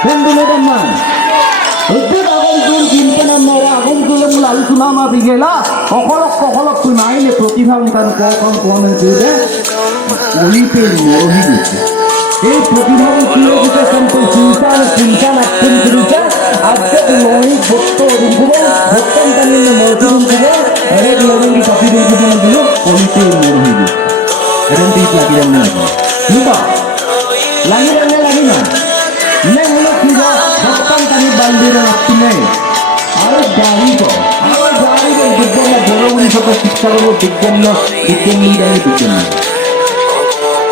Teman, itu akan tuh jimpenan merah, akan tuh yang lalu nama bigela, kokolok tuh main ya protivam kan kawan juga, oliver morohi gitu. প্রতিভাব kita sampai cinta akan cerita ada mulai botol dulu botol kan ini mau turun juga ada dua lagi tapi dulu oliver morohi gitu. Ada tiga lagi yang lagi. Lupa. Lagi nah. Ini hanya kita botol tadi bandir waktu ini. Ada dari itu dibuatnya borong ini sampai sekitar lo dibuatnya dari dibuatnya.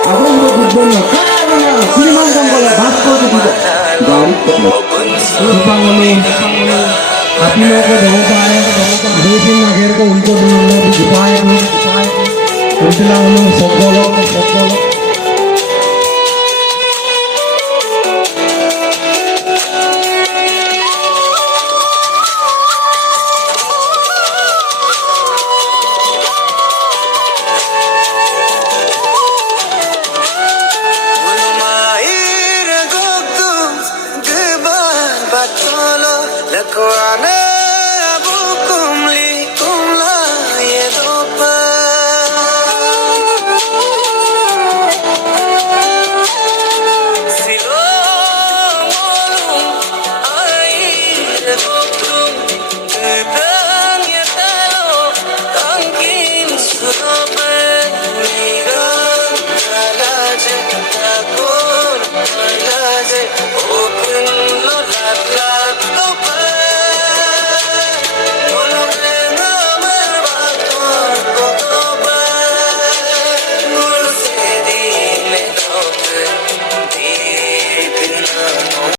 Aku mau dibuatnya. Siniman jangkauan basko juga dari itu. Bangun api lo ko dopae desin nager ko unko dunno dipae ko untilang sokolo